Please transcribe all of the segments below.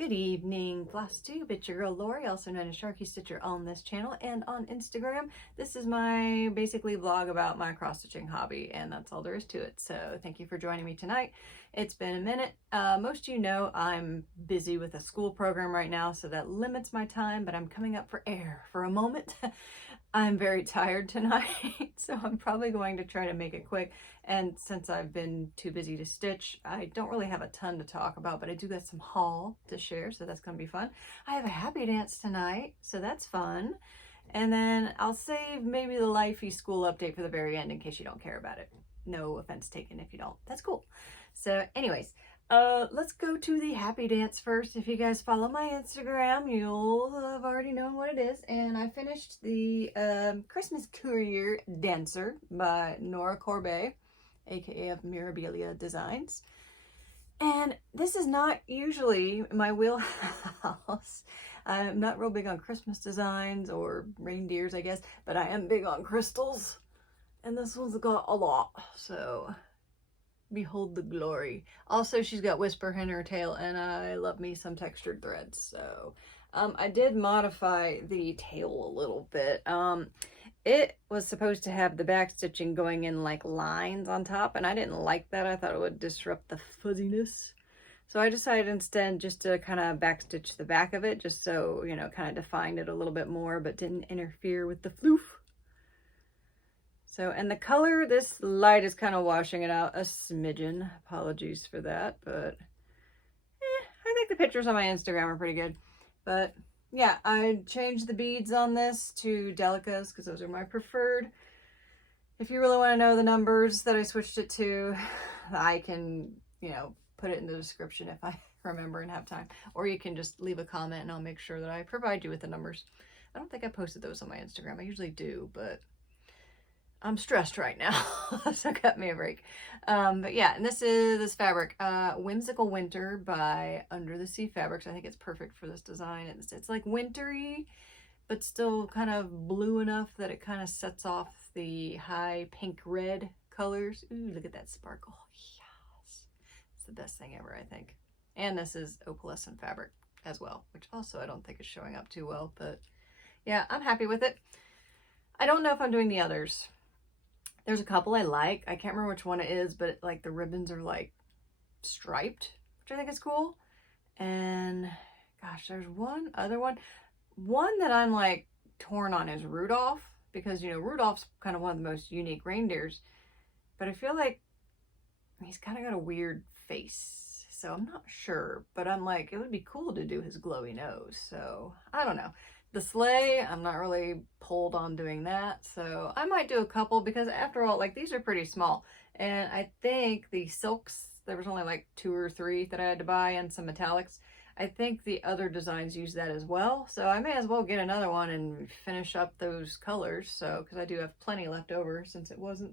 Good evening, Flosstube. It's your girl Lori, also known as Sharky Stitcher on this channel and on Instagram. This is my basically vlog about my cross-stitching hobby, and that's all there is to it. So thank you for joining me tonight. It's been a minute. Most of you know I'm busy with a school program right now, so that limits my time, but I'm coming up for air for a moment. I'm very tired tonight, so I'm probably going to try to make it quick. And since I've been too busy to stitch, I don't really have a ton to talk about, but I do got some haul to share, so that's going to be fun. I have a happy dance tonight, so that's fun. And then I'll save maybe the Lifey school update for the very end in case you don't care about it. No offense taken if you don't. That's cool. So anyways, let's go to the happy dance first. If you guys follow my Instagram, you'll have already known what it is. And I finished the Christmas Courier Dancer by Nora Corbet, aka of Mirabilia Designs. And this is not usually my wheelhouse. I'm not real big on Christmas designs or reindeers, I guess, but I am big on crystals. And this one's got a lot, so behold the glory. Also, she's got whisper in her tail, and I love me some textured threads. So I did modify the tail a little bit. It was supposed to have the back stitching going in like lines on top, and I didn't like that. I thought it would disrupt the fuzziness. So I decided instead just to kind of back stitch the back of it, just so, you know, kind of defined it a little bit more, but didn't interfere with the floof. So, and the color, this light is kind of washing it out a smidgen. Apologies for that, but I think the pictures on my Instagram are pretty good. But yeah, I changed the beads on this to Delicas because those are my preferred. If you really want to know the numbers that I switched it to, I can, you know, put it in the description if I remember and have time. Or you can just leave a comment and I'll make sure that I provide you with the numbers. I don't think I posted those on my Instagram. I usually do, but I'm stressed right now, so cut me a break. But yeah, and this is this fabric, Whimsical Winter by Under the Sea Fabrics. I think it's perfect for this design. It's like wintry, but still kind of blue enough that it kind of sets off the high pink red colors. Ooh, look at that sparkle. Yes. It's the best thing ever, I think. And this is opalescent fabric as well, which also I don't think is showing up too well, but yeah, I'm happy with it. I don't know if I'm doing the others. There's a couple I like. I can't remember which one it is, but like the ribbons are like striped, which I think is cool. And gosh, there's one other one. One that I'm like torn on is Rudolph, because, you know, Rudolph's kind of one of the most unique reindeers, but I feel like he's kind of got a weird face. So I'm not sure, but I'm like, it would be cool to do his glowy nose. So I don't know. The sleigh, I'm not really pulled on doing that, so I might do a couple because after all, like, these are pretty small. And I think the silks, there was only like 2 or 3 that I had to buy, and some metallics. I think the other designs use that as well, so I may as well get another one and finish up those colors. So because I do have plenty left over since it wasn't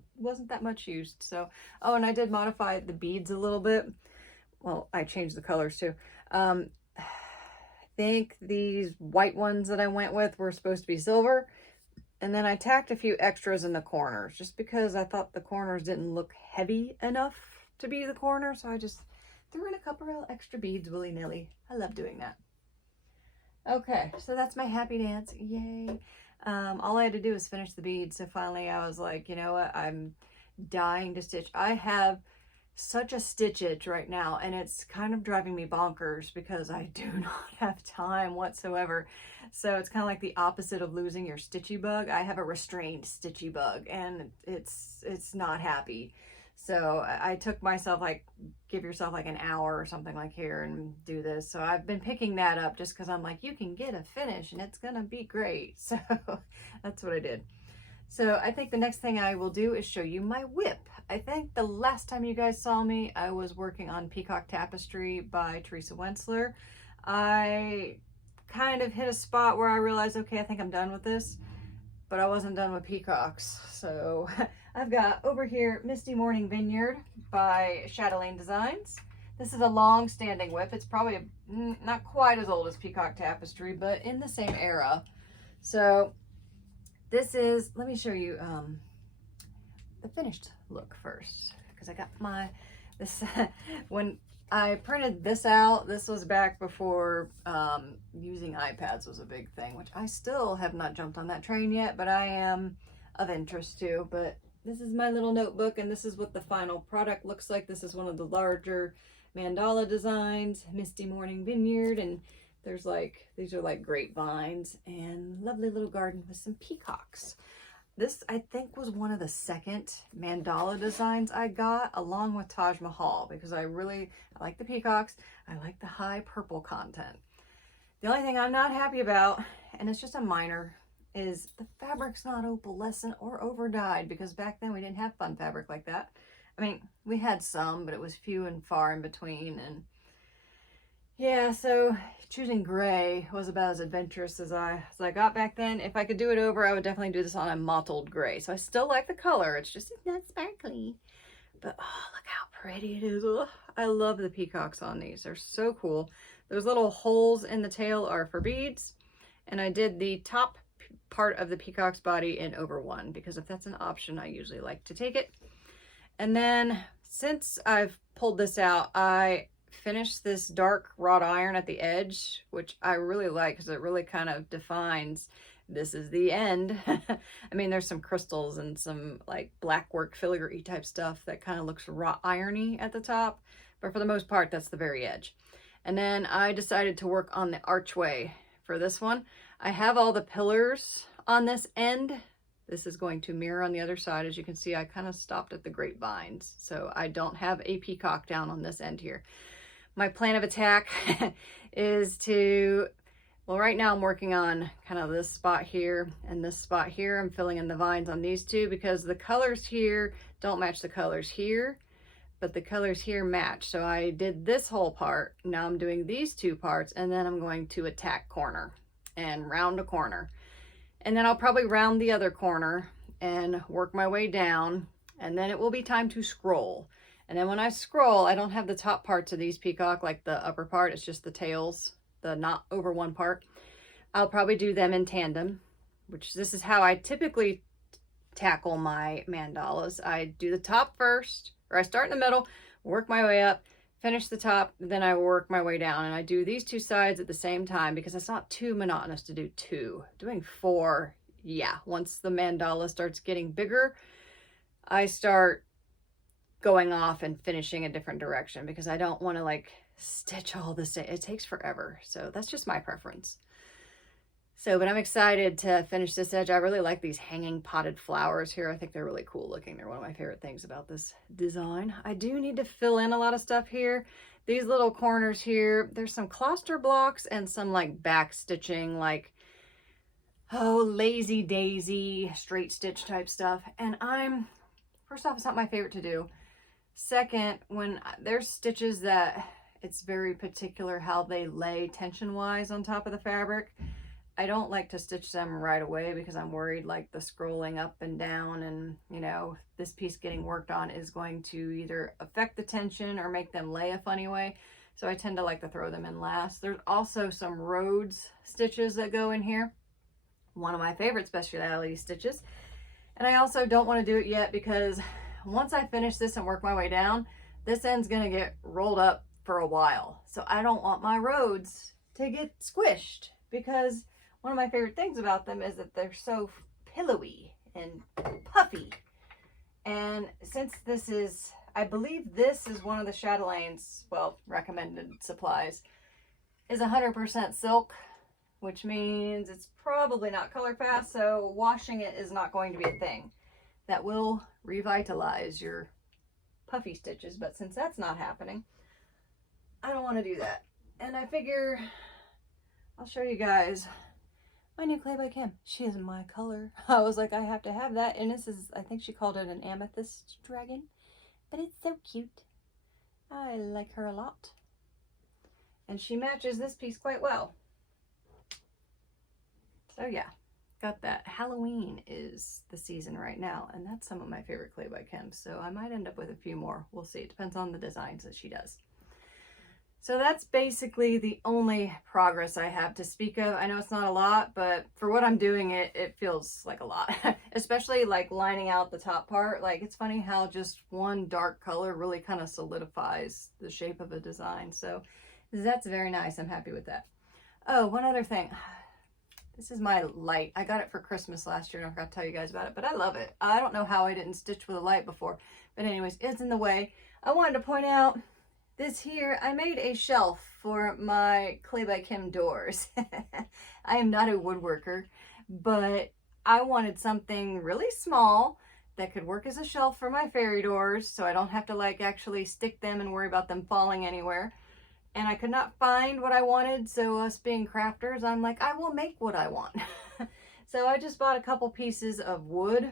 that much used. So, oh, and I did modify the beads a little bit. Well, I changed the colors too. I think these white ones that I went with were supposed to be silver, and then I tacked a few extras in the corners just because I thought the corners didn't look heavy enough to be the corner, so I just threw in a couple of extra beads willy-nilly. I love doing that. Okay, so that's my happy dance. Yay. All I had to do was finish the beads, so finally I was like, you know what, I'm dying to stitch. I have such a stitch itch right now, and it's kind of driving me bonkers because I do not have time whatsoever. So it's kind of like the opposite of losing your stitchy bug. I have a restrained stitchy bug, and it's not happy. So I took myself, like, give yourself like an hour or something like here and do this. So I've been picking that up just because I'm like, you can get a finish and it's gonna be great. So that's what I did. So I think the next thing I will do is show you my whip. I think the last time you guys saw me, I was working on Peacock Tapestry by Teresa Wentzler. I kind of hit a spot where I realized, okay, I think I'm done with this, but I wasn't done with peacocks. So I've got over here Misty Morning Vineyard by Chatelaine Designs. This is a long-standing whip. It's probably not quite as old as Peacock Tapestry, but in the same era. So this is, let me show you the finished look first, because I got my, this, when I printed this out. This was back before using iPads was a big thing, which I still have not jumped on that train yet, but I am of interest to. But this is my little notebook, and this is what the final product looks like. This is one of the larger mandala designs, Misty Morning Vineyard, and there's like, these are like grapevines and lovely little garden with some peacocks. This, I think, was one of the second mandala designs I got, along with Taj Mahal, because I like the peacocks. I like the high purple content. The only thing I'm not happy about, and it's just a minor, is the fabric's not opalescent or over dyed, because back then we didn't have fun fabric like that. I mean, we had some, but it was few and far in between, and yeah, so choosing gray was about as adventurous as I got back then. If I could do it over, I would definitely do this on a mottled gray. So I still like the color. It's just not sparkly. But oh, look how pretty it is. Ugh, I love the peacocks on these. They're so cool. Those little holes in the tail are for beads. And I did the top part of the peacock's body in over 1, because if that's an option, I usually like to take it. And then since I've pulled this out, I finished this dark wrought iron at the edge, which I really like because it really kind of defines this is the end. I mean, there's some crystals and some like black work filigree type stuff that kind of looks wrought irony at the top, but for the most part, that's the very edge. And then I decided to work on the archway for this one. I have all the pillars on this end. This is going to mirror on the other side. As you can see, I kind of stopped at the grapevines, so I don't have a peacock down on this end here. My plan of attack is to, well, right now I'm working on kind of this spot here and this spot here. I'm filling in the vines on these two because the colors here don't match the colors here, but the colors here match. So I did this whole part. Now I'm doing these 2 parts, and then I'm going to attack corner and round a corner. And then I'll probably round the other corner and work my way down, and then it will be time to scroll. And then when I scroll, I don't have the top parts of these peacock, like the upper part, it's just the tails, the not over 1 part. I'll probably do them in tandem, which this is how I typically tackle my mandalas. I do the top first, or I start in the middle, work my way up, finish the top, then I work my way down. And I do these 2 sides at the same time because it's not too monotonous to do 2. Doing 4, yeah, once the mandala starts getting bigger, I start going off and finishing a different direction because I don't want to like stitch all this. It takes forever. So that's just my preference. So, but I'm excited to finish this edge. I really like these hanging potted flowers here. I think they're really cool looking. They're one of my favorite things about this design. I do need to fill in a lot of stuff here. These little corners here, there's some cluster blocks and some like back stitching, like, oh, lazy daisy, straight stitch type stuff. And first off, it's not my favorite to do. Second, when there's stitches that it's very particular how they lay tension wise on top of the fabric, I don't like to stitch them right away because I'm worried like the scrolling up and down and, you know, this piece getting worked on is going to either affect the tension or make them lay a funny way. So I tend to like to throw them in last. There's also some Rhodes stitches that go in here. One of my favorite specialty stitches. And I also don't want to do it yet because once I finish this and work my way down, this end's going to get rolled up for a while. So I don't want my Rhodes to get squished because one of my favorite things about them is that they're so pillowy and puffy. And since this is, I believe this is one of the Chatelaines, well, recommended supplies, is 100% silk, which means it's probably not color fast, so washing it is not going to be a thing. That will revitalize your puffy stitches, but since that's not happening, I don't want to do that. And I figure I'll show you guys my new clay by Kim. She is my color. I was like, I have to have that. And this is, I think she called it an amethyst dragon, but it's so cute. I like her a lot. And she matches this piece quite well. So yeah, got that. Halloween is the season right now, and that's some of my favorite clay by Kim. So I might end up with a few more. We'll see. It depends on the designs that she does. So that's basically the only progress I have to speak of. I know it's not a lot, but for what I'm doing, it feels like a lot. Especially like lining out the top part. Like, it's funny how just one dark color really kind of solidifies the shape of a design. So that's very nice. I'm happy with that. Oh, one other thing. This is my light. I got it for Christmas last year and I forgot to tell you guys about it, but I love it. I don't know how I didn't stitch with a light before, but anyways, it's in the way. I wanted to point out this here. I made a shelf for my Clay by Kim doors. I am not a woodworker, but I wanted something really small that could work as a shelf for my fairy doors, so I don't have to like actually stick them and worry about them falling anywhere. And I could not find what I wanted, so us being crafters, I'm like, I will make what I want. So I just bought a couple pieces of wood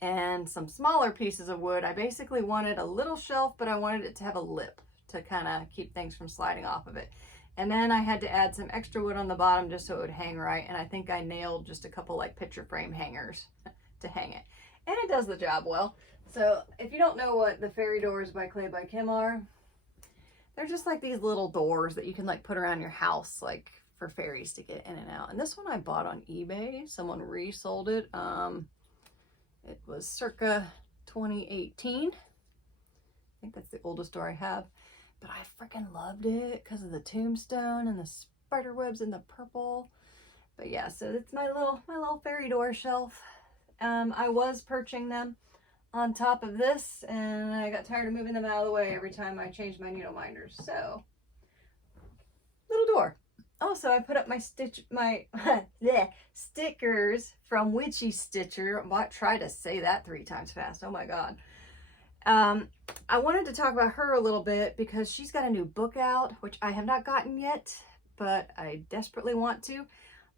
and some smaller pieces of wood. I basically wanted a little shelf, but I wanted it to have a lip to kind of keep things from sliding off of it. And then I had to add some extra wood on the bottom just so it would hang right. And I think I nailed just a couple like picture frame hangers to hang it. And it does the job well. So if you don't know what the fairy doors by Clay by Kim are, they're just like these little doors that you can like put around your house, like for fairies to get in and out. And this one I bought on eBay. Someone resold it. It was circa 2018. I think that's the oldest door I have. But I freaking loved it because of the tombstone and the spider webs and the purple. But yeah, so it's my little fairy door shelf. I was perching them on top of this, and I got tired of moving them out of the way every time I changed my needle minders. So, little door. Also, I put up my stickers from Witchy Stitcher. Try to say that 3 times fast. Oh my god. I wanted to talk about her a little bit because she's got a new book out, which I have not gotten yet, but I desperately want to.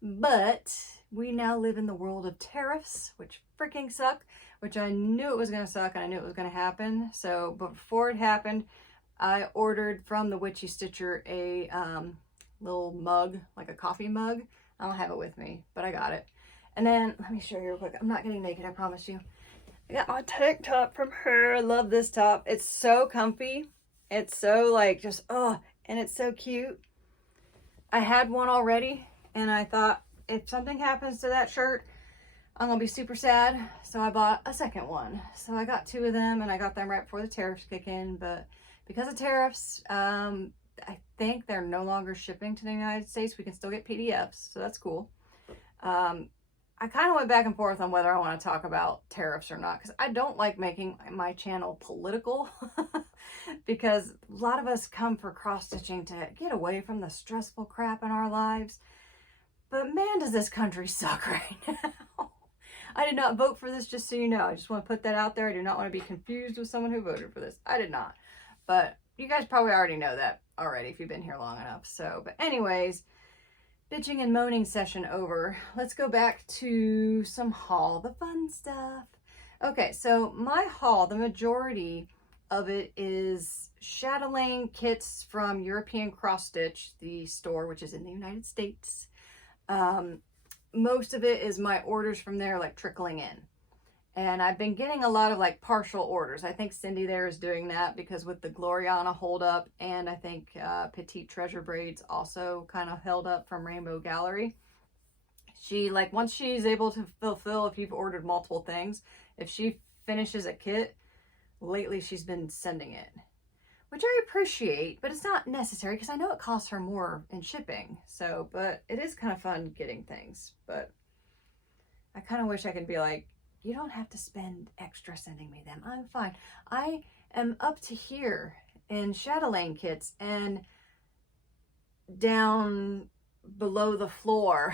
But we now live in the world of tariffs, which freaking suck, which I knew it was going to suck and I knew it was going to happen. So before it happened, I ordered from the Witchy Stitcher a little mug, like a coffee mug. I don't have it with me, but I got it. And then let me show you real quick. I'm not getting naked, I promise you. I got my tank top from her. I love this top. It's so comfy. It's so like just, oh, and it's so cute. I had one already and I thought if something happens to that shirt, I'm gonna be super sad. So I bought a second one. So I got 2 of them and I got them right before the tariffs kick in. But because of tariffs, I think they're no longer shipping to the United States. We can still get PDFs, so that's cool. I kind of went back and forth on whether I want to talk about tariffs or not, because I don't like making my channel political because a lot of us come for cross-stitching to get away from the stressful crap in our lives. But man, does this country suck right now. I did not vote for this, just so you know. I just want to put that out there. I do not want to be confused with someone who voted for this. I did not. But you guys probably already know that already if you've been here long enough. So, but anyways, bitching and moaning session over. Let's go back to some haul, the fun stuff. Okay, so my haul, the majority of it is Chatelaine kits from European Cross Stitch, the store, which is in the United States. Most of it is my orders from there, like trickling in. And I've been getting a lot of like partial orders. I think Cindy there is doing that because with the Gloriana hold up, and I think Petite Treasure Braids also kind of held up from Rainbow Gallery. She, like, once she's able to fulfill, if you've ordered multiple things, if she finishes a kit, lately she's been sending it, which I appreciate, but it's not necessary because I know it costs her more in shipping. So, but it is kind of fun getting things. But I kind of wish I could be like, you don't have to spend extra sending me them. I'm fine. I am up to here in Chatelaine kits and down below the floor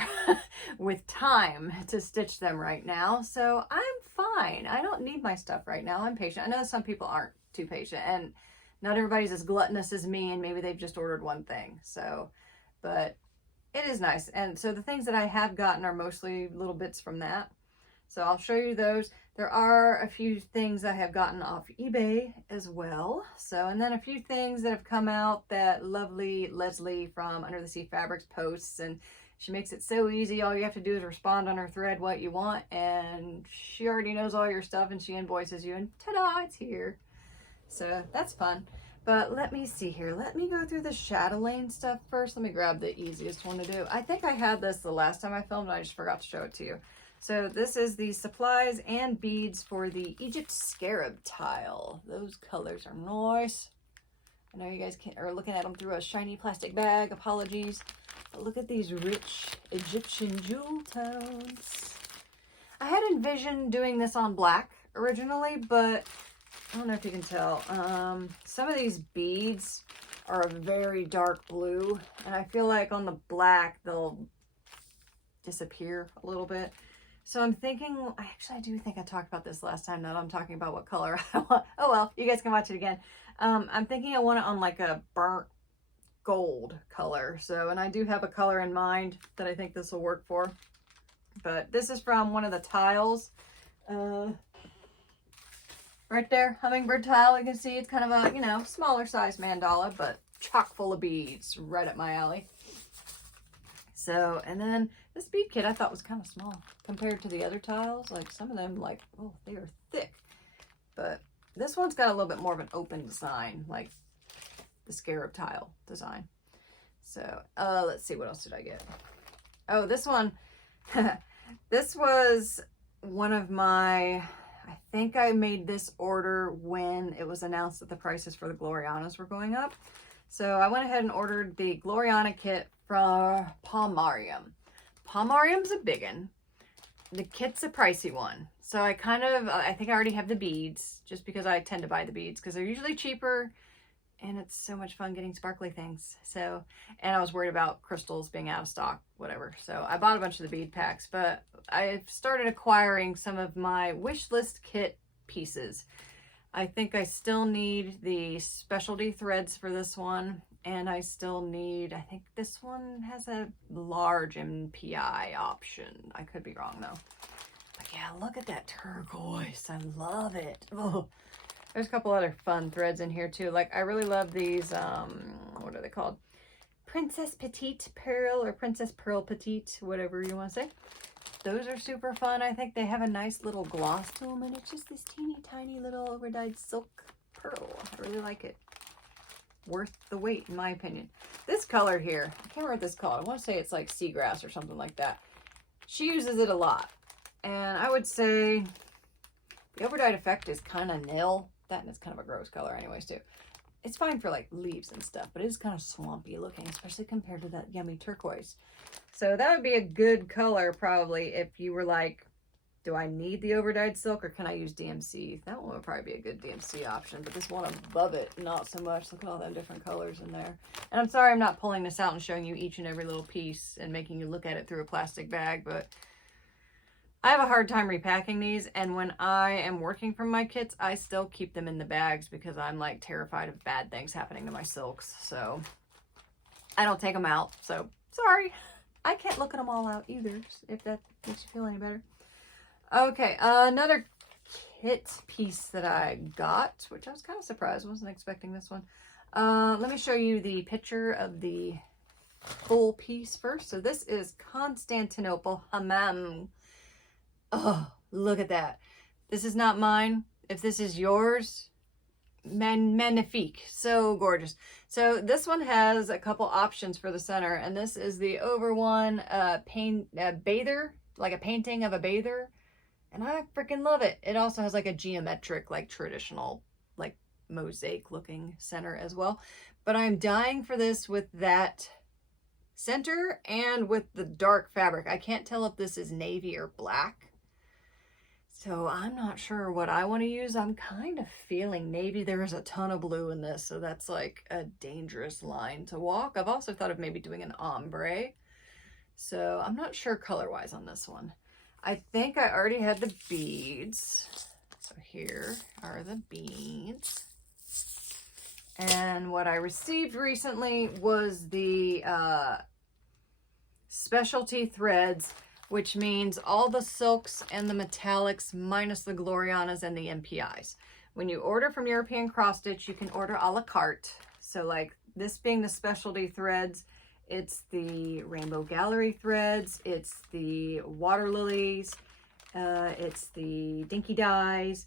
with time to stitch them right now. So I'm fine. I don't need my stuff right now. I'm patient. I know some people aren't too patient and not everybody's as gluttonous as me and maybe they've just ordered one thing. So, but it is nice. And so the things that I have gotten are mostly little bits from that. So I'll show you those. There are a few things I have gotten off eBay as well. So, and then a few things that have come out that lovely Leslie from Under the Sea Fabrics posts, and she makes it so easy. All you have to do is respond on her thread what you want, and she already knows all your stuff and she invoices you, and ta-da, it's here. So that's fun. But let me see here. Let me go through the Chatelaine stuff first. Let me grab the easiest one to do. I think I had this the last time I filmed, and I just forgot to show it to you. So this is the supplies and beads for the Egypt Scarab tile. Those colors are nice. I know you guys are looking at them through a shiny plastic bag. Apologies. But look at these rich Egyptian jewel tones. I had envisioned doing this on black originally, but I don't know if you can tell. Some of these beads are a very dark blue, and I feel like on the black they'll disappear a little bit. So I'm thinking, I do think I talked about this last time, now that I'm talking about what color I want. Oh well, you guys can watch it again. I'm thinking I want it on like a burnt gold color. So, and I do have a color in mind that I think this will work for. But this is from one of the tiles. Right there, hummingbird tile. You can see it's kind of a, you know, smaller size mandala, but chock full of beads. Right up my alley. So, and then this bead kit I thought was kind of small compared to the other tiles. Like some of them, like, oh, they are thick. But this one's got a little bit more of an open design, like the scarab tile design. So, let's see, what else did I get? Oh, this one. This was one of my, I think I made this order when it was announced that the prices for the Glorianas were going up. So I went ahead and ordered the Gloriana kit from Palmarium. Palmarium's a big one. The kit's a pricey one. So I think I already have the beads, just because I tend to buy the beads because they're usually cheaper and it's so much fun getting sparkly things. So, and I was worried about crystals being out of stock, whatever. So I bought a bunch of the bead packs, but I've started acquiring some of my wish list kit pieces. I think I still need the specialty threads for this one. And I still need, I think this one has a large MPI option. I could be wrong though. But yeah, look at that turquoise. I love it. Oh, there's a couple other fun threads in here too. Like I really love these, what are they called? Princess Petite Pearl or Princess Pearl Petite, whatever you want to say. Those are super fun. I think they have a nice little gloss to them, and it's just this teeny tiny little overdyed silk pearl. I really like it. Worth the wait, in my opinion. This color here, I can't remember what this called. I want to say it's like seagrass or something like that. She uses it a lot. And I would say the overdyed effect is kind of nil. That, and it's kind of a gross color anyways too. It's fine for like leaves and stuff, but it is kind of swampy looking, especially compared to that yummy turquoise. So that would be a good color probably if you were like, do I need the overdyed silk or can I use DMC? That one would probably be a good DMC option, but this one above it, not so much. Look at all them different colors in there. And I'm sorry I'm not pulling this out and showing you each and every little piece and making you look at it through a plastic bag, but I have a hard time repacking these, and when I am working from my kits, I still keep them in the bags because I'm like terrified of bad things happening to my silks. So I don't take them out. So sorry. I can't look at them all out either, if that makes you feel any better. Okay, another kit piece that I got, which I was kind of surprised. I wasn't expecting this one. Let me show you the picture of the full piece first. So this is Constantinople Hammam. Oh, look at that. This is not mine. If this is yours, magnifique. So gorgeous. So this one has a couple options for the center, and this is the over one bather, like a painting of a bather. And I freaking love it. It also has like a geometric, like traditional, like mosaic looking center as well. But I'm dying for this with that center and with the dark fabric. I can't tell if this is navy or black. So I'm not sure what I want to use. I'm kind of feeling navy. There is a ton of blue in this, so that's like a dangerous line to walk. I've also thought of maybe doing an ombre. So I'm not sure color-wise on this one. I think I already had the beads. So here are the beads. And what I received recently was the specialty threads, which means all the silks and the metallics minus the Glorianas and the MPIs. When you order from European Cross Stitch, you can order a la carte. So like this being the specialty threads, it's the Rainbow Gallery threads, it's the Water Lilies, it's the Dinky Dyes.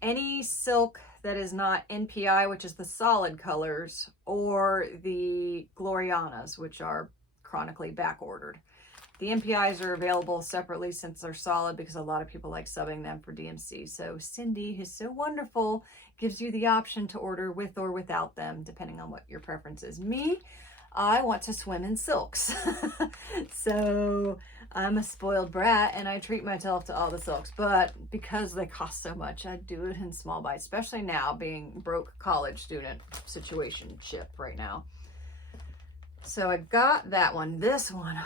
Any silk that is not NPI, which is the solid colors, or the Glorianas, which are chronically back ordered. The NPIs are available separately since they're solid, because a lot of people like subbing them for DMC. So Cindy, who's so wonderful, gives you the option to order with or without them, depending on what your preference is. Me, I want to swim in silks. So I'm a spoiled brat and I treat myself to all the silks, but because they cost so much, I do it in small bites, especially now being broke college student situationship right now. So I got that one. This one,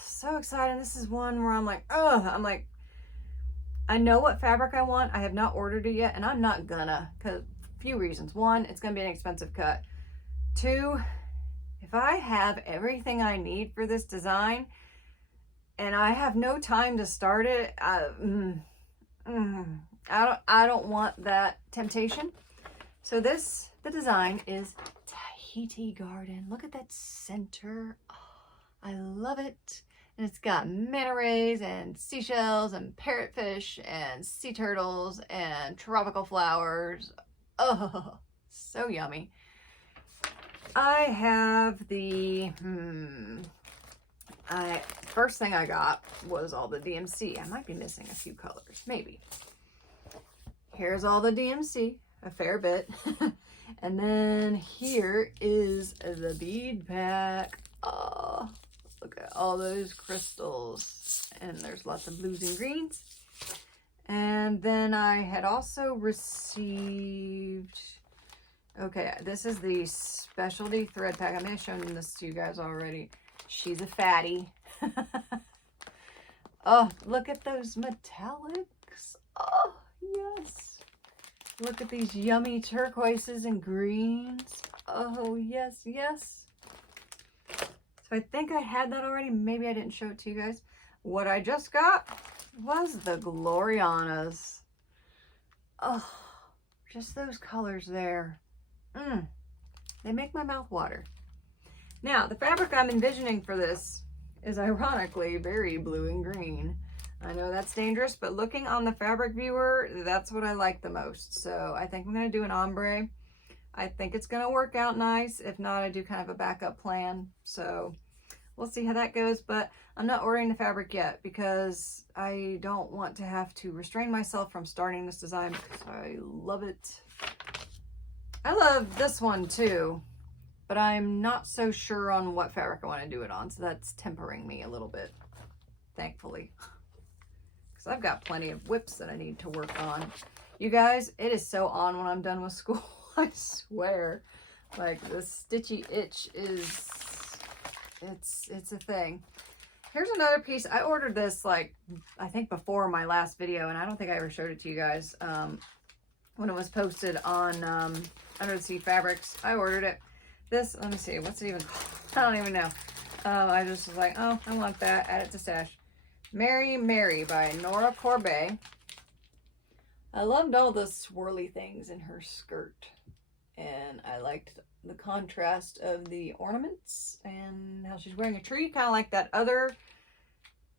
so excited. This is one where I'm like, oh, I know what fabric I want. I have not ordered it yet, and I'm not gonna, because a few reasons. One, it's gonna be an expensive cut. Two, if I have everything I need for this design and I have no time to start it, I don't want that temptation. So the design is Tahiti Garden. Look at that center. Oh, I love it. And it's got manta rays and seashells and parrotfish and sea turtles and tropical flowers. Oh, so yummy. I have the, first thing I got was all the DMC. I might be missing a few colors, maybe. Here's all the DMC, a fair bit. And then here is the bead pack. Oh, look at all those crystals. And there's lots of blues and greens. And then I had also received, okay, this is the specialty thread pack. I may have shown this to you guys already. She's a fatty. Oh, look at those metallics. Oh, yes. Look at these yummy turquoises and greens. Oh, yes, yes. So I think I had that already. Maybe I didn't show it to you guys. What I just got was the Glorianas. Oh, just those colors there. They make my mouth water. Now, the fabric I'm envisioning for this is ironically very blue and green. I know that's dangerous, but looking on the fabric viewer, that's what I like the most. So I think I'm going to do an ombre. I think it's going to work out nice. If not, I do kind of a backup plan. So we'll see how that goes, but I'm not ordering the fabric yet because I don't want to have to restrain myself from starting this design because I love it. I love this one too, but I'm not so sure on what fabric I want to do it on, so that's tempering me a little bit, thankfully. Because I've got plenty of whips that I need to work on. You guys, it is so on when I'm done with school, I swear. Like, the stitchy itch is, it's a thing. Here's another piece. I ordered this, like, I think before my last video, and I don't think I ever showed it to you guys. When it was posted on Under the Sea Fabrics, I ordered it. This, let me see, what's it even called? I don't even know. I just was like, oh, I want that, add it to stash. Mary Mary by Nora Corbet. I loved all the swirly things in her skirt, and I liked the contrast of the ornaments and how she's wearing a tree, kind of like that other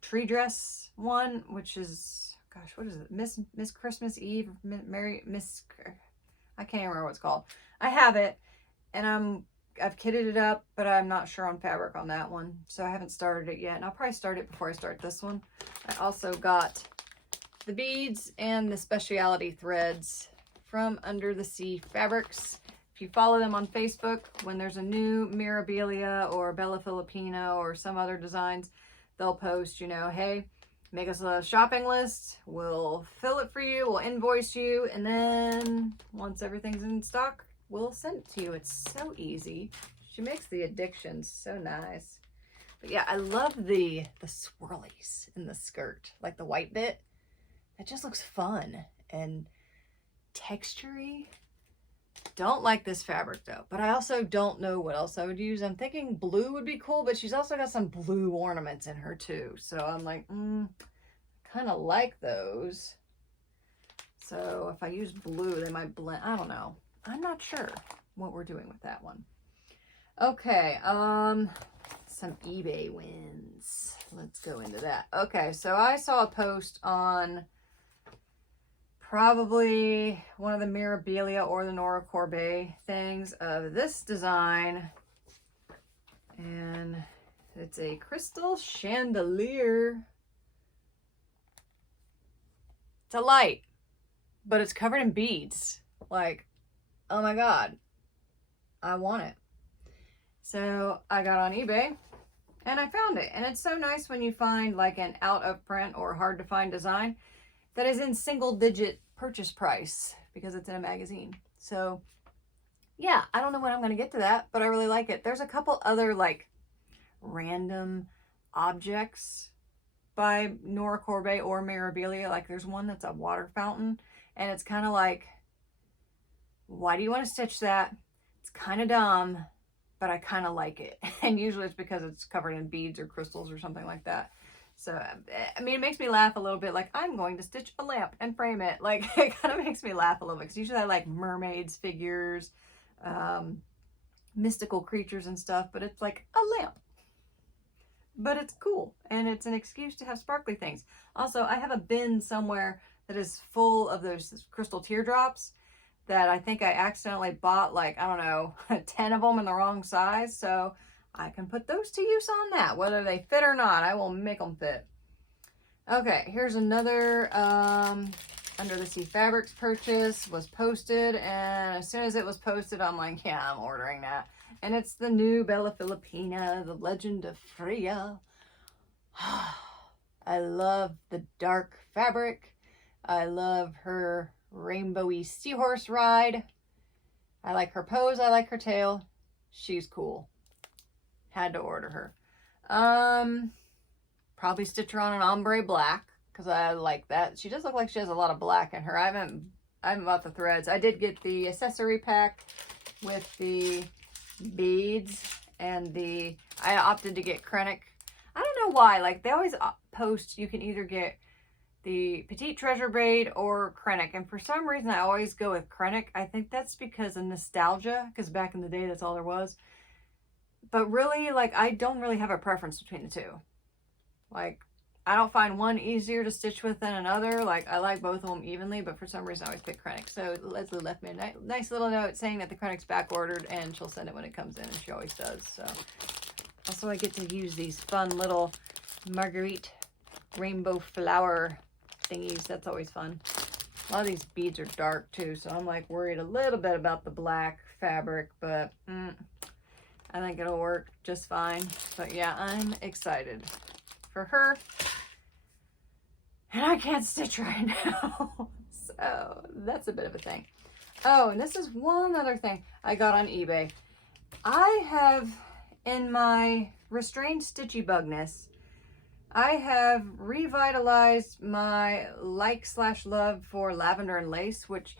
tree dress one, which is, gosh, what is it? Miss Christmas Eve, I can't remember what it's called. I have it, and I've kitted it up, but I'm not sure on fabric on that one, so I haven't started it yet, and I'll probably start it before I start this one. I also got the beads and the specialty threads from Under the Sea Fabrics. If you follow them on Facebook, when there's a new Mirabilia or Bella Filipina or some other designs, they'll post, you know, hey, make us a shopping list, we'll fill it for you, we'll invoice you, and then once everything's in stock, we'll send it to you. It's so easy. She makes the addiction so nice. But yeah, I love the swirlies in the skirt, like the white bit. That just looks fun and textury. Don't like this fabric though, but I also don't know what else I would use. I'm thinking blue would be cool, but she's also got some blue ornaments in her too. So I'm like, kind of like those. So if I use blue, they might blend. I don't know. I'm not sure what we're doing with that one. Okay, some eBay wins. Let's go into that. Okay, so I saw a post on probably one of the Mirabilia or the Nora Corbet things of this design. And it's a crystal chandelier. It's a light, but it's covered in beads. Like, oh my God, I want it. So I got on eBay and I found it. And it's so nice when you find like an out of print or hard to find design that is in single digit purchase price because it's in a magazine. So yeah, I don't know when I'm going to get to that, but I really like it. There's a couple other like random objects by Nora Corbet or Mirabilia. Like there's one that's a water fountain and it's kind of like, why do you want to stitch that? It's kind of dumb, but I kind of like it. And usually it's because it's covered in beads or crystals or something like that. So, I mean, it makes me laugh a little bit. Like, I'm going to stitch a lamp and frame it. Like, it kind of makes me laugh a little bit. Because usually I like mermaids, figures, mystical creatures and stuff. But it's like a lamp. But it's cool. And it's an excuse to have sparkly things. Also, I have a bin somewhere that is full of those crystal teardrops that I think I accidentally bought, like, I don't know, 10 of them in the wrong size. So I can put those to use on that. Whether they fit or not, I will make them fit. Okay, here's another Under the Sea Fabrics purchase. Was posted, and as soon as it was posted, I'm like, yeah, I'm ordering that. And it's the new Bella Filipina, The Legend of Freya. I love the dark fabric. I love her rainbowy seahorse ride. I like her pose. I like her tail. She's cool. Had to order her. Probably stitch her on an ombre black because I like that. She does look like she has a lot of black in her. I haven't bought the threads. I did get the accessory pack with the beads and I opted to get Krennic. I don't know why. Like they always post you can either get the Petite Treasure Braid or Krennic. And for some reason, I always go with Krennic. I think that's because of nostalgia, because back in the day, that's all there was. But really, like, I don't really have a preference between the two. Like, I don't find one easier to stitch with than another. Like, I like both of them evenly, but for some reason, I always pick Krennic. So Leslie left me a nice little note saying that the Krennic's back-ordered, and she'll send it when it comes in, and she always does. So, also, I get to use these fun little Marguerite rainbow flower thingies. That's always fun. A lot of these beads are dark too, so I'm like worried a little bit about the black fabric, but I think it'll work just fine. But yeah, I'm excited for her. And I can't stitch right now. So that's a bit of a thing. Oh, and this is one other thing I got on eBay. I have, in my restrained stitchy bugness, I have revitalized my like/love for Lavender and Lace, which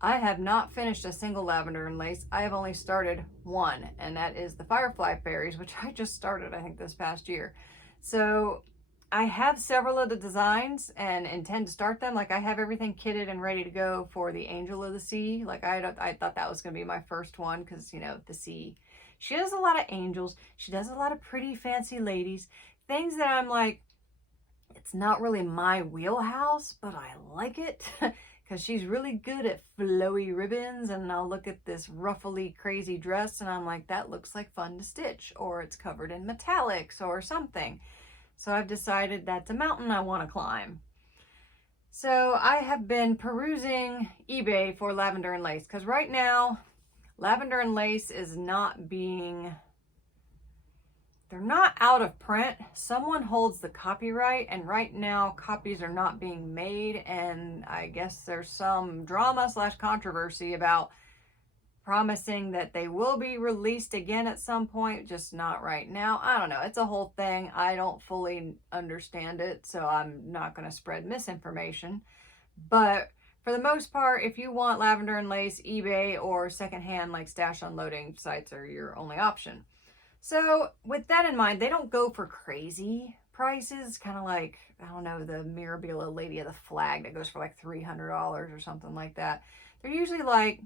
I have not finished a single Lavender and Lace. I have only started one, and that is the Firefly Fairies, which I just started, I think, this past year. So I have several of the designs and intend to start them. Like I have everything kitted and ready to go for the Angel of the Sea. Like I thought that was going to be my first one because, you know, the sea. She does a lot of angels. She does a lot of pretty fancy ladies. Things that I'm like, it's not really my wheelhouse, but I like it because she's really good at flowy ribbons. And I'll look at this ruffly crazy dress and I'm like, that looks like fun to stitch, or it's covered in metallics or something. So I've decided that's a mountain I want to climb. So I have been perusing eBay for Lavender and Lace because right now Lavender and Lace is not being... They're not out of print. Someone holds the copyright, and right now copies are not being made, and I guess there's some drama/controversy about promising that they will be released again at some point, just not right now. I don't know. It's a whole thing. I don't fully understand it, so I'm not going to spread misinformation. But for the most part, if you want Lavender and Lace, eBay or secondhand like stash unloading sites are your only option. So with that in mind, they don't go for crazy prices, kind of like, I don't know, the Mirabilia Lady of the Flag that goes for like $300 or something like that. They're usually like,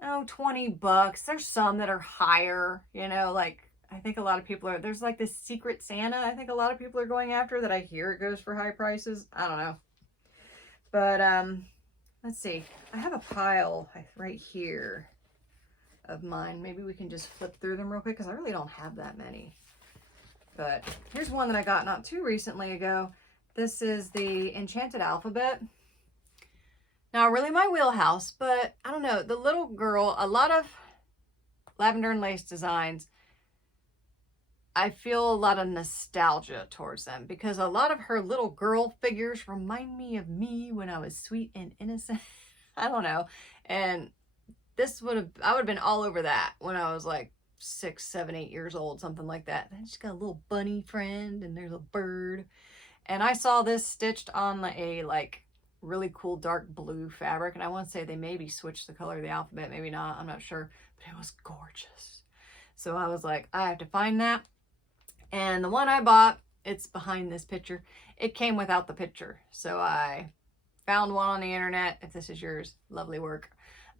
oh, $20. There's some that are higher, you know, like I think a lot of people are, there's like this Secret Santa I think a lot of people are going after that I hear it goes for high prices. I don't know. But let's see. I have a pile right here of mine. Maybe we can just flip through them real quick because I really don't have that many. But here's one that I got not too recently ago. This is the Enchanted Alphabet. Now, really my wheelhouse, but I don't know. The little girl, a lot of Lavender and Lace designs, I feel a lot of nostalgia towards them because a lot of her little girl figures remind me of me when I was sweet and innocent. I don't know. And I would have been all over that when I was like 6, 7, 8 years old, something like that. And she's got a little bunny friend and there's a bird. And I saw this stitched on a like really cool dark blue fabric, and I want to say they maybe switched the color of the alphabet, maybe not, I'm not sure, but it was gorgeous. So I was like, I have to find that. And the one I bought, it's behind this picture. It came without the picture, so I found one on the internet. If this is yours, lovely work.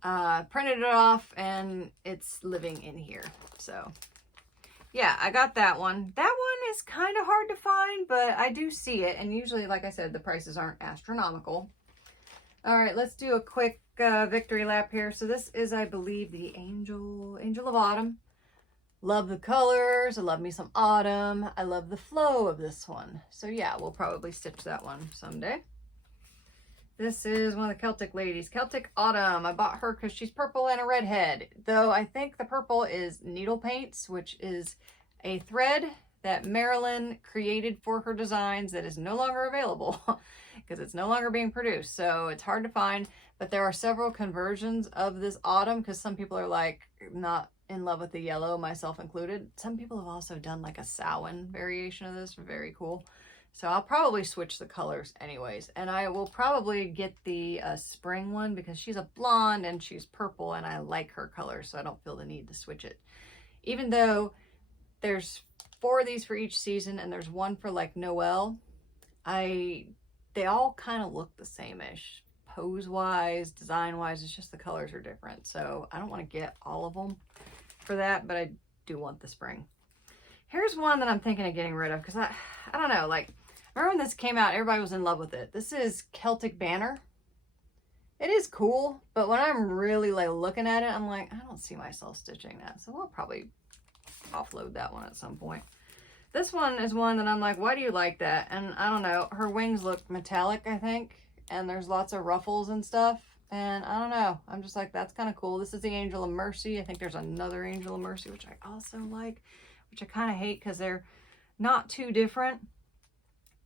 Printed it off and it's living in here. So yeah, I got that one. That one is kind of hard to find, but I do see it. And usually, like I said, the prices aren't astronomical. All right, let's do a quick victory lap here. So this is, I believe, the Angel of Autumn. Love the colors. I love me some autumn. I love the flow of this one. So yeah, we'll probably stitch that one someday. This is one of the Celtic ladies, Celtic Autumn. I bought her because she's purple and a redhead. Though I think the purple is needle paints, which is a thread that Marilyn created for her designs that is no longer available because it's no longer being produced. So it's hard to find, but there are several conversions of this autumn because some people are like not in love with the yellow, myself included. Some people have also done like a Samhain variation of this, very cool. So I'll probably switch the colors anyways. And I will probably get the spring one because she's a blonde and she's purple and I like her color, so I don't feel the need to switch it. Even though there's 4 of these for each season and there's one for like Noel, they all kind of look the same-ish. Pose-wise, design-wise, it's just the colors are different. So I don't want to get all of them for that, but I do want the spring. Here's one that I'm thinking of getting rid of because I don't know, like, remember when this came out, everybody was in love with it. This is Celtic Banner. It is cool, but when I'm really like looking at it, I'm like, I don't see myself stitching that. So we'll probably offload that one at some point. This one is one that I'm like, why do you like that? And I don't know, her wings look metallic, I think, and there's lots of ruffles and stuff. And I don't know, I'm just like, that's kind of cool. This is the Angel of Mercy. I think there's another Angel of Mercy, which I also like, which I kind of hate because they're not too different.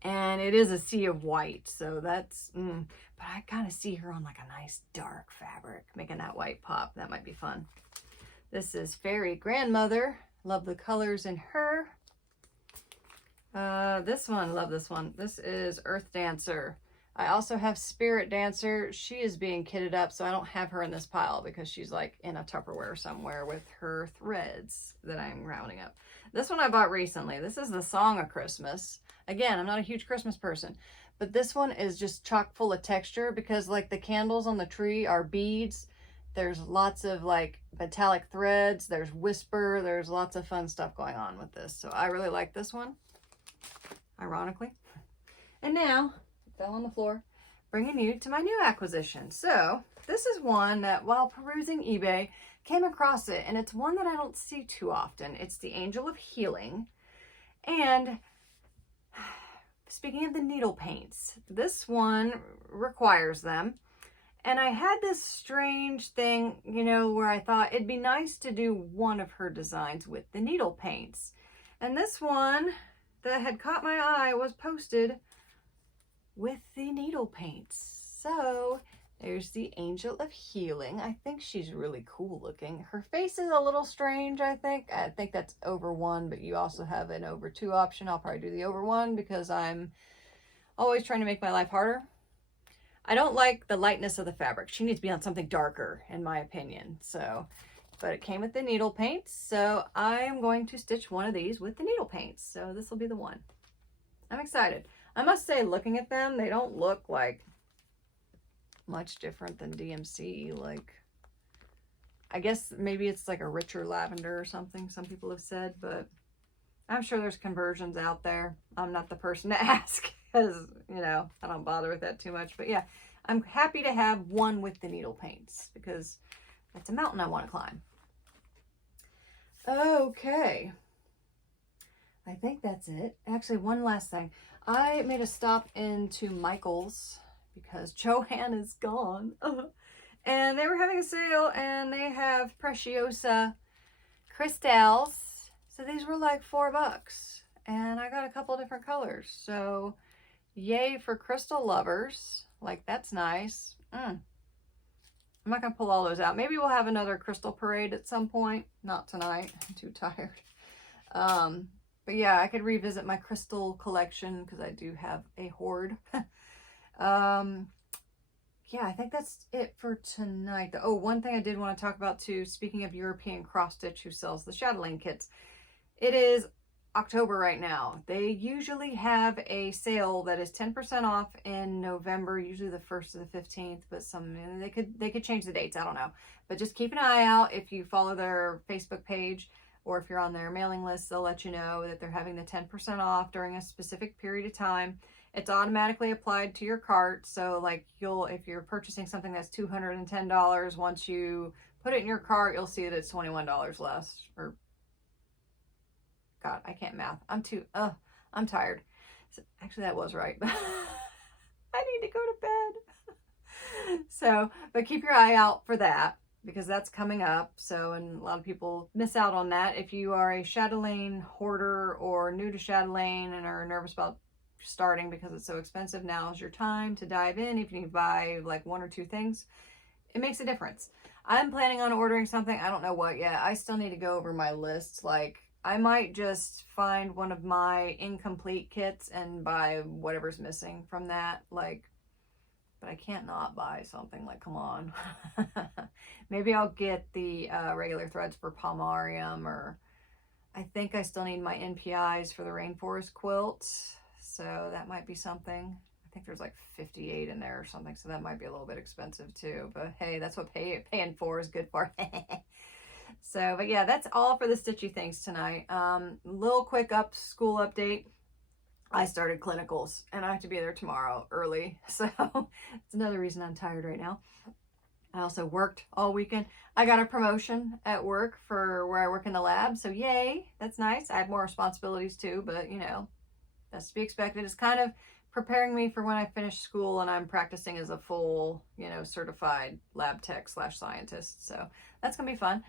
And it is a sea of white, so that's, but I kind of see her on like a nice dark fabric, making that white pop. That might be fun. This is Fairy Grandmother. Love the colors in her. This one, love this one. This is Earth Dancer. I also have Spirit Dancer. She is being kitted up, so I don't have her in this pile because she's like in a Tupperware somewhere with her threads that I'm rounding up. This one I bought recently. This is the Song of Christmas. Again, I'm not a huge Christmas person, but this one is just chock full of texture because like the candles on the tree are beads. There's lots of like metallic threads. There's whisper. There's lots of fun stuff going on with this. So I really like this one, ironically. And now, fell on the floor, bringing you to my new acquisition. So this is one that while perusing eBay, came across it, and it's one that I don't see too often. It's the Angel of Healing. And speaking of the needle paints, this one requires them. And I had this strange thing, you know, where I thought it'd be nice to do one of her designs with the needle paints. And this one that had caught my eye was posted with the needle paints. So there's the Angel of Healing. I think she's really cool looking. Her face is a little strange, I think. I think that's over 1, but you also have an over 2 option. I'll probably do the over 1 because I'm always trying to make my life harder. I don't like the lightness of the fabric. She needs to be on something darker, in my opinion. So, but it came with the needle paints. So I am going to stitch one of these with the needle paints. So this will be the one. I'm excited. I must say, looking at them, they don't look like much different than DMC. Like, I guess maybe it's like a richer lavender or something, some people have said, but I'm sure there's conversions out there. I'm not the person to ask because, you know, I don't bother with that too much. But yeah, I'm happy to have one with the needle paints because it's a mountain I want to climb. Okay. I think that's it. Actually, one last thing. I made a stop into Michael's because Joanne is gone. And they were having a sale and they have Preciosa crystals. So these were like $4 and I got a couple different colors. So yay for crystal lovers. Like, that's nice. I'm not gonna pull all those out. Maybe we'll have another crystal parade at some point. Not tonight, I'm too tired. But yeah, I could revisit my crystal collection because I do have a hoard. Yeah, I think that's it for tonight. Oh, one thing I did want to talk about too, speaking of European Cross Stitch, who sells the Chatelaine kits. It is October right now. They usually have a sale that is 10% off in November, usually the 1st to the 15th, but they could change the dates, I don't know. But just keep an eye out. If you follow their Facebook page or if you're on their mailing list, they'll let you know that they're having the 10% off during a specific period of time. It's automatically applied to your cart. So like if you're purchasing something that's $210, once you put it in your cart, you'll see that it's $21 less. Or God, I can't math. I'm tired. So, actually, that was right. I need to go to bed. So, but keep your eye out for that because that's coming up. So, and a lot of people miss out on that. If you are a Chatelaine hoarder or new to Chatelaine and are nervous about starting because it's so expensive, now is your time to dive in. If you need to buy like 1 or 2 things, it makes a difference. I'm planning on ordering something. I don't know what yet. I still need to go over my list. Like, I might just find one of my incomplete kits and buy whatever's missing from that. Like, but I can't not buy something. Like, come on. Maybe I'll get the regular threads for Palmarium, or I think I still need my NPIs for the Rainforest quilt. So that might be something. I think there's like 58 in there or something. So that might be a little bit expensive too. But hey, that's what paying for is good for. So, but yeah, that's all for the stitchy things tonight. Little quick school update. I started clinicals and I have to be there tomorrow early. So it's another reason I'm tired right now. I also worked all weekend. I got a promotion at work for where I work in the lab. So yay, that's nice. I have more responsibilities too, but you know, that's to be expected. It's kind of preparing me for when I finish school and I'm practicing as a full, you know, certified lab tech / scientist. So that's gonna be fun.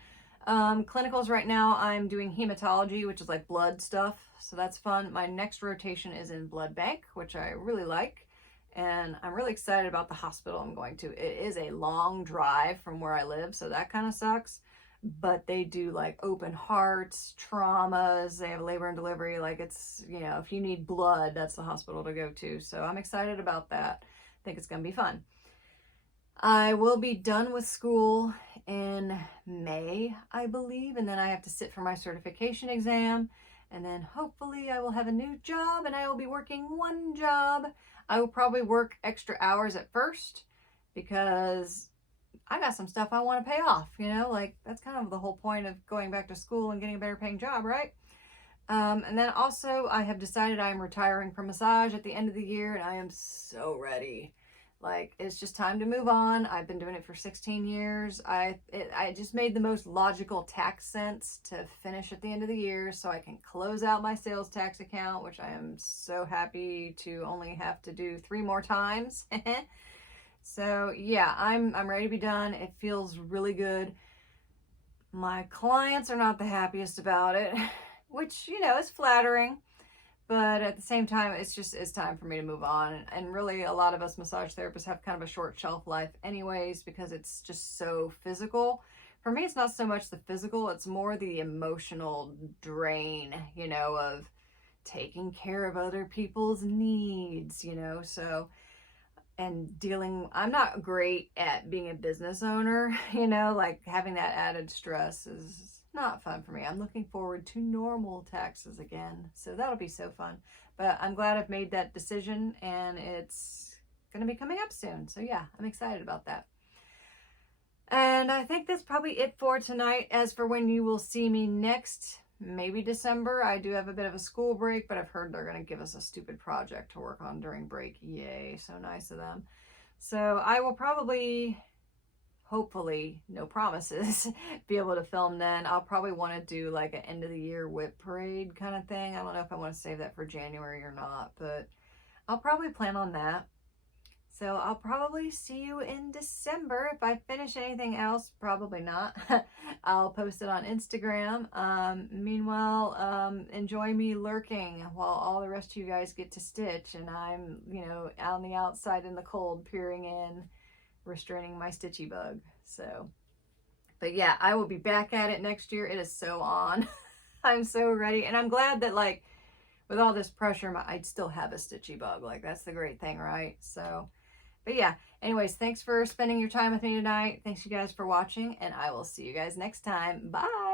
Clinicals right now, I'm doing hematology, which is like blood stuff. So that's fun. My next rotation is in blood bank, which I really like. And I'm really excited about the hospital I'm going to. It is a long drive from where I live, so that kind of sucks. But they do like open hearts, traumas, they have labor and delivery. Like, it's, you know, if you need blood, that's the hospital to go to. So I'm excited about that. I think it's going to be fun. I will be done with school in May, I believe, and then I have to sit for my certification exam, and then hopefully I will have a new job and I will be working one job. I will probably work extra hours at first because I got some stuff I want to pay off, you know, like that's kind of the whole point of going back to school and getting a better paying job, right? And then also I have decided I am retiring from massage at the end of the year, and I am so ready. Like, it's just time to move on. I've been doing it for 16 years. I just made the most logical tax sense to finish at the end of the year so I can close out my sales tax account, which I am so happy to only have to do 3 more times. So yeah, I'm ready to be done. It feels really good. My clients are not the happiest about it, which, you know, is flattering. But at the same time, it's time for me to move on. And really, a lot of us massage therapists have kind of a short shelf life anyways, because it's just so physical. For me, it's not so much the physical, it's more the emotional drain, you know, of taking care of other people's needs, you know, so, and I'm not great at being a business owner, you know, like having that added stress is not fun for me. I'm looking forward to normal taxes again. So that'll be so fun. But I'm glad I've made that decision and it's going to be coming up soon. So yeah, I'm excited about that. And I think that's probably it for tonight. As for when you will see me next, maybe December. I do have a bit of a school break, but I've heard they're going to give us a stupid project to work on during break. Yay, so nice of them. So I will probably, hopefully, no promises, be able to film then. I'll probably want to do like an end of the year whip parade kind of thing. I don't know if I want to save that for January or not, but I'll probably plan on that. So I'll probably see you in December. If I finish anything else, probably not. I'll post it on Instagram. Meanwhile, enjoy me lurking while all the rest of you guys get to stitch and I'm, you know, on the outside in the cold, peering in, restraining my stitchy bug. So, but yeah, I will be back at it next year. It is so on. I'm so ready. And I'm glad that, like, with all this pressure, I'd still have a stitchy bug. Like, that's the great thing, right? So, but yeah, anyways, thanks for spending your time with me tonight. Thanks you guys for watching, and I will see you guys next time. Bye.